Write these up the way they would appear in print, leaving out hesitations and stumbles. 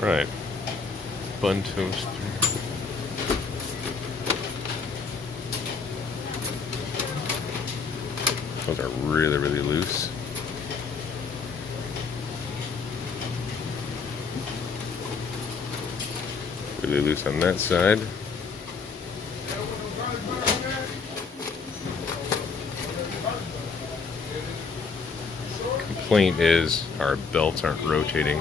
Alright, bun toaster. Those are really, really loose. Really loose on that side. Complaint is our belts aren't rotating.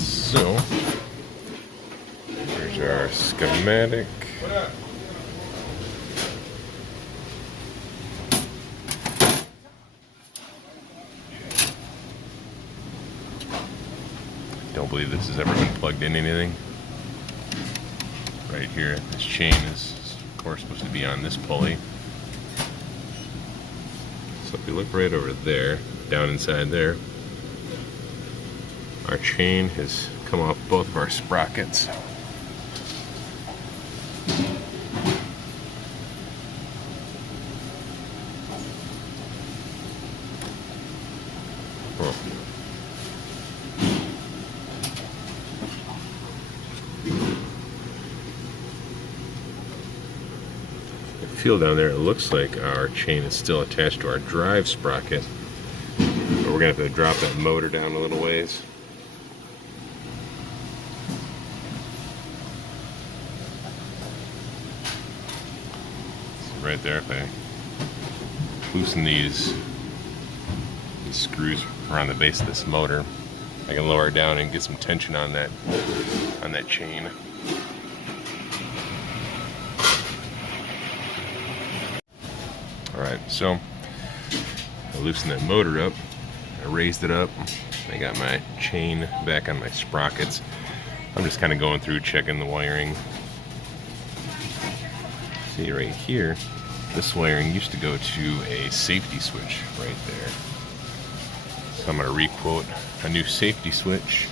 So, there's our schematic. Don't believe this has ever been plugged in anything. Right here, this chain is of course supposed to be on this pulley. So if you look right over there, down inside there, our chain has come off both of our sprockets. Oh. Feel down there, it looks like our chain is still attached to our drive sprocket, but we're gonna have to drop that motor down a little ways. So right there, if I loosen these screws around the base of this motor, I can lower it down and get some tension on that chain. Alright, so I loosened that motor up, I raised it up, I got my chain back on my sprockets. I'm just kind of going through checking the wiring. See right here, this wiring used to go to a safety switch right there. So I'm going to re-quote a new safety switch.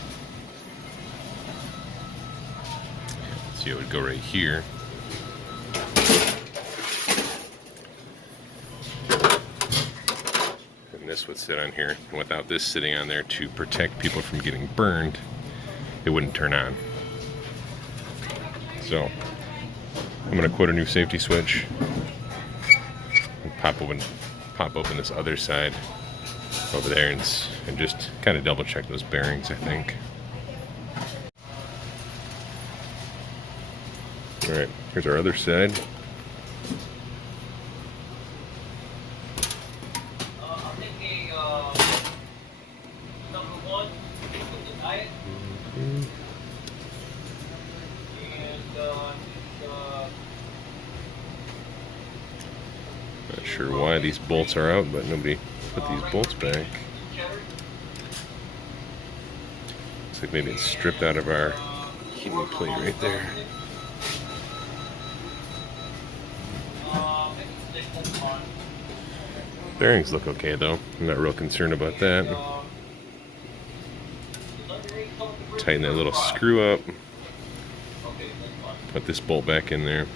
See, it would go right here. This would sit on here, and without this sitting on there to protect people from getting burned, it wouldn't turn on. So I'm going to quote a new safety switch and pop open this other side over there and just kind of double check those bearings, I think. Alright, here's our other side. Not sure why these bolts are out, but nobody put these bolts back. Looks like maybe it's stripped out of our heating plate right there. Bearings look okay though. I'm not real concerned about that. Tighten that little screw up. Put this bolt back in there.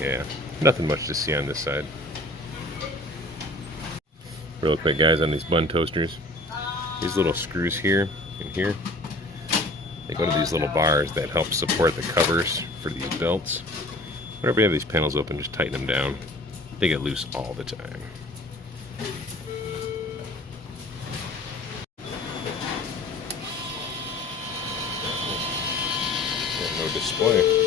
Yeah, nothing much to see on this side. Real quick guys, on these bun toasters, these little screws here and here, they go to these little bars that help support the covers for these belts. Whenever you have these panels open, just tighten them down. They get loose all the time. No display.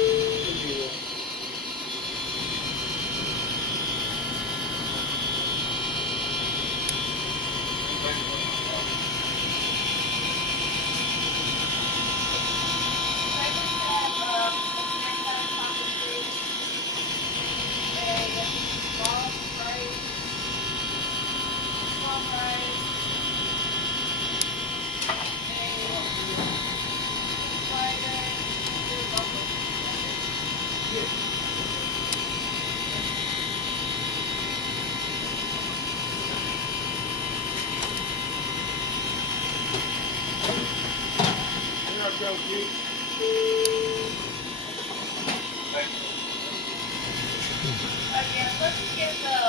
Yeah, let's get the